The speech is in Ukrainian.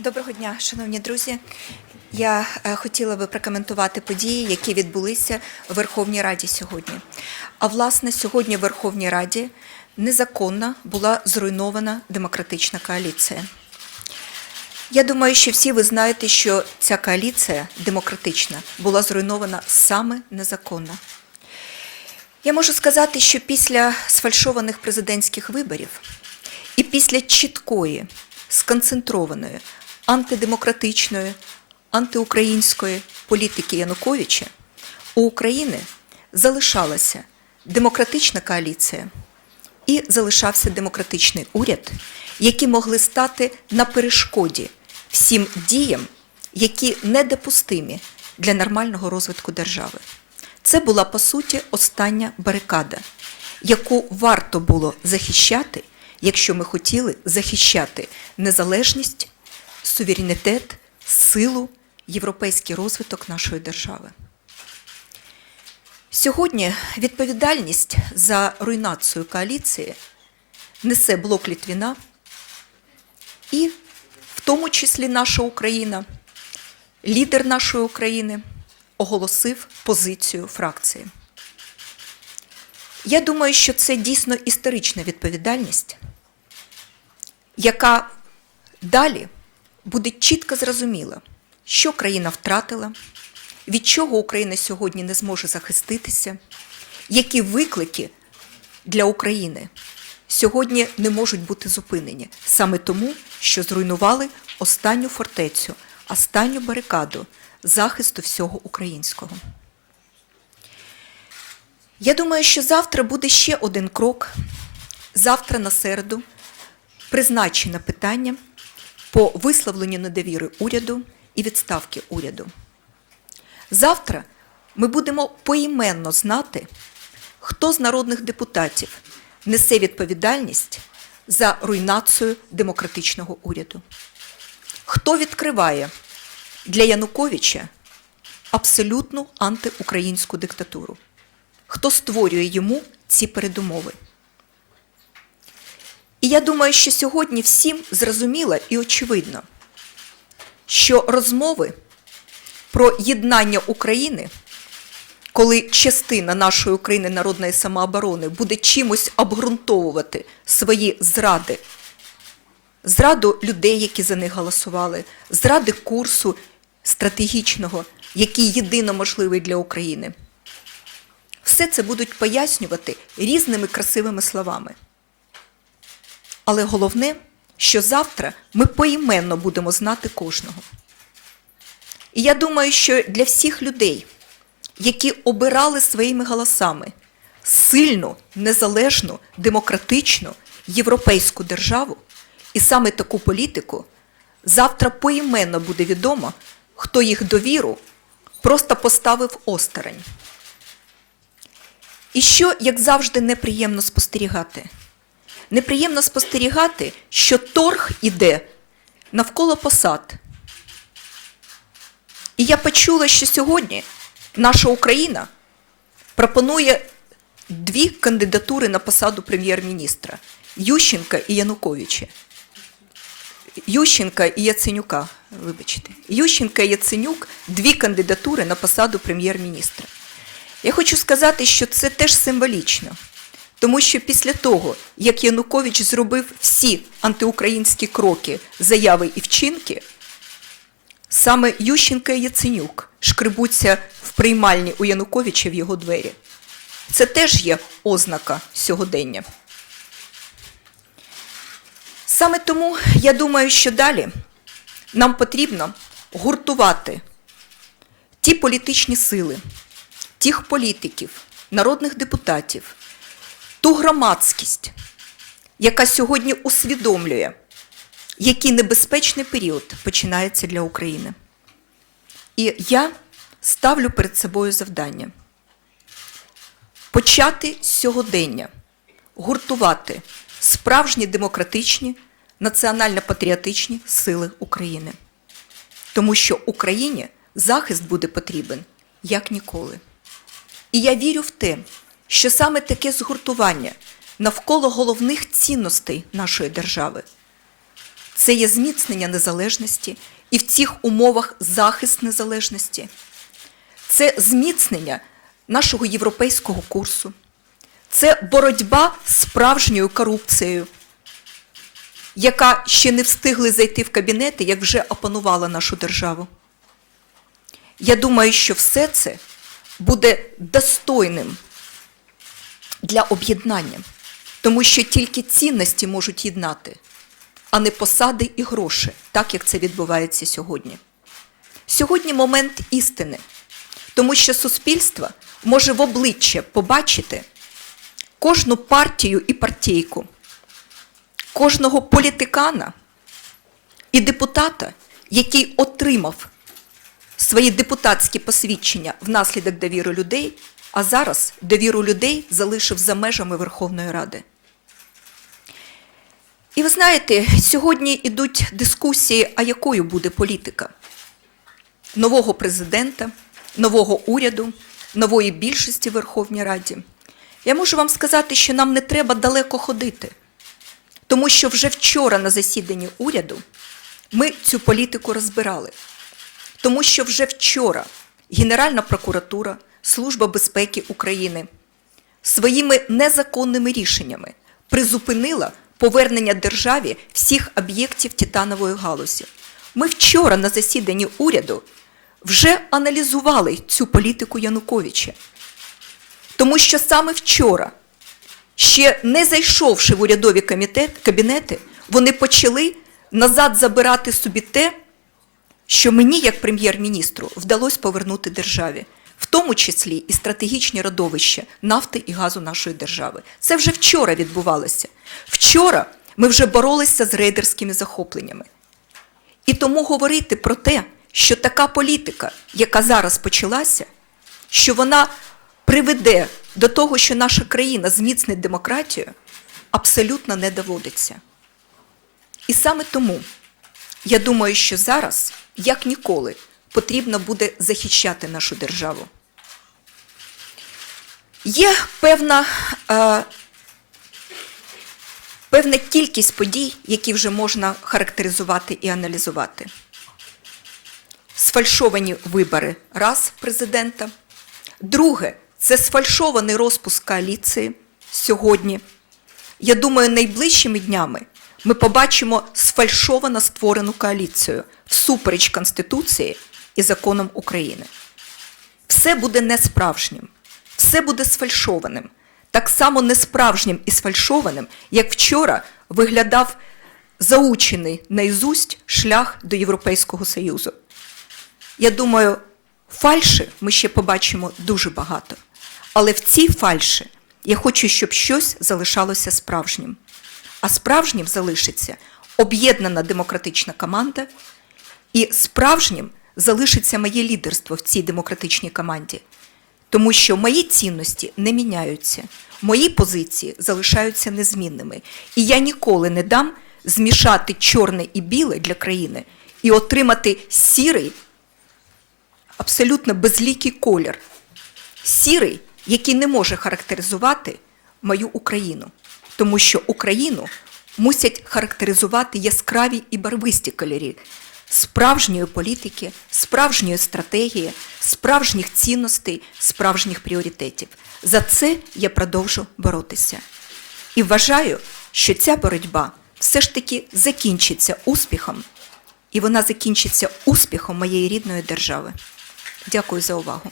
Доброго дня, шановні друзі. Я е, хотіла би прокоментувати події, які відбулися в Верховній Раді сьогодні. А власне, сьогодні в Верховній Раді незаконно була зруйнована демократична коаліція. Я думаю, що всі ви знаєте, що ця коаліція демократична була зруйнована саме незаконно. Я можу сказати, що після сфальшованих президентських виборів і після чіткої, сконцентрованої, антидемократичної, антиукраїнської політики Януковича у України залишалася демократична коаліція і залишався демократичний уряд, які могли стати на перешкоді всім діям, які недопустимі для нормального розвитку держави. Це була по суті остання барикада, яку варто було захищати, якщо ми хотіли захищати незалежність, суверенітет, силу, європейський розвиток нашої держави. Сьогодні відповідальність за руйнацію коаліції несе блок Літвіна і в тому числі наша Україна, лідер нашої України оголосив позицію фракції. Я думаю, що це дійсно історична відповідальність, яка далі буде чітко зрозуміла, що країна втратила, від чого Україна сьогодні не зможе захиститися, які виклики для України сьогодні не можуть бути зупинені саме тому, що зруйнували останню фортецю, останню барикаду захисту всього українського. Я думаю, що завтра буде ще один крок. Завтра на середу призначено питання по висловленню недовіри уряду і відставки уряду. Завтра ми будемо поіменно знати, хто з народних депутатів несе відповідальність за руйнацію демократичного уряду. Хто відкриває для Януковича абсолютну антиукраїнську диктатуру? Хто створює йому ці передумови? Я думаю, що сьогодні всім зрозуміло і очевидно, що розмови про єднання України, коли частина нашої України народної самооборони буде чимось обґрунтовувати свої зради, зраду людей, які за них голосували, зради курсу стратегічного, який єдино можливий для України. Все це будуть пояснювати різними красивими словами. Але головне, що завтра ми поіменно будемо знати кожного. І я думаю, що для всіх людей, які обирали своїми голосами сильну, незалежну, демократичну європейську державу і саме таку політику, завтра поіменно буде відомо, хто їх довіру просто поставив осторонь. І що, як завжди, неприємно спостерігати? Неприємно спостерігати, що торг іде навколо посад. І я почула, що сьогодні наша Україна пропонує дві кандидатури на посаду прем'єр-міністра Ющенка і Януковича. Ющенка і Яценюка, вибачте. Ющенка і Яценюк дві кандидатури на посаду прем'єр-міністра. Я хочу сказати, що це теж символічно. Тому що після того, як Янукович зробив всі антиукраїнські кроки, заяви і вчинки, саме Ющенка і Яценюк шкребуться в приймальні у Януковича в його двері. Це теж є ознака сьогодення. Саме тому я думаю, що далі нам потрібно гуртувати ті політичні сили, тих політиків, народних депутатів, ту громадськість, яка сьогодні усвідомлює, який небезпечний період починається для України. І я ставлю перед собою завдання почати сьогодення гуртувати справжні демократичні, національно-патріотичні сили України. Тому що Україні захист буде потрібен як ніколи. І я вірю в те, що саме таке згуртування навколо головних цінностей нашої держави це є зміцнення незалежності і в цих умовах захист незалежності. Це зміцнення нашого європейського курсу, це боротьба з справжньою корупцією, яка ще не встигли зайти в кабінети, як вже опанувала нашу державу. Я думаю, що все це буде достойним для об'єднання, тому що тільки цінності можуть єднати, а не посади і гроші, так як це відбувається сьогодні. Сьогодні момент істини, тому що суспільство може в обличчя побачити кожну партію і партійку, кожного політикана і депутата, який отримав свої депутатські посвідчення внаслідок довіри людей, а зараз довіру людей залишив за межами Верховної Ради. І ви знаєте, сьогодні йдуть дискусії, а якою буде політика нового президента, нового уряду, нової більшості Верховній Раді. Я можу вам сказати, що нам не треба далеко ходити, тому що вже вчора на засіданні уряду ми цю політику розбирали. Тому що вже вчора Генеральна прокуратура, Служба безпеки України своїми незаконними рішеннями призупинила повернення державі всіх об'єктів титанової галузі. Ми вчора на засіданні уряду вже аналізували цю політику Януковича. Тому що саме вчора, ще не зайшовши в урядові комітет, кабінети, вони почали назад забирати собі те, що мені, як прем'єр-міністру, вдалося повернути державі, тому числі і стратегічні родовища нафти і газу нашої держави. Це вже вчора відбувалося. Вчора ми вже боролися з рейдерськими захопленнями. І тому говорити про те, що така політика, яка зараз почалася, що вона приведе до того, що наша країна зміцнить демократію, абсолютно не доводиться. І саме тому я думаю, що зараз, як ніколи, потрібно буде захищати нашу державу. Є певна, е, певна кількість подій, які вже можна характеризувати і аналізувати. Сфальшовані вибори раз президента. Друге це сфальшований розпуск коаліції сьогодні. Я думаю, найближчими днями ми побачимо сфальшовано створену коаліцію всупереч Конституції і законам України. Все буде несправжнім, все буде сфальшованим. Так само несправжнім і сфальшованим, як вчора виглядав заучений наізусть шлях до Європейського Союзу. Я думаю, фальші ми ще побачимо дуже багато. Але в цій фальші я хочу, щоб щось залишалося справжнім. А справжнім залишиться об'єднана демократична команда, і справжнім залишиться моє лідерство в цій демократичній команді. Тому що мої цінності не міняються, мої позиції залишаються незмінними. І я ніколи не дам змішати чорне і біле для країни і отримати сірий, абсолютно безлікий колір. Сірий, який не може характеризувати мою Україну. Тому що Україну мусять характеризувати яскраві і барвисті кольори справжньої політики, справжньої стратегії, справжніх цінностей, справжніх пріоритетів. За це я продовжу боротися. І вважаю, що ця боротьба все ж таки закінчиться успіхом, і вона закінчиться успіхом моєї рідної держави. Дякую за увагу.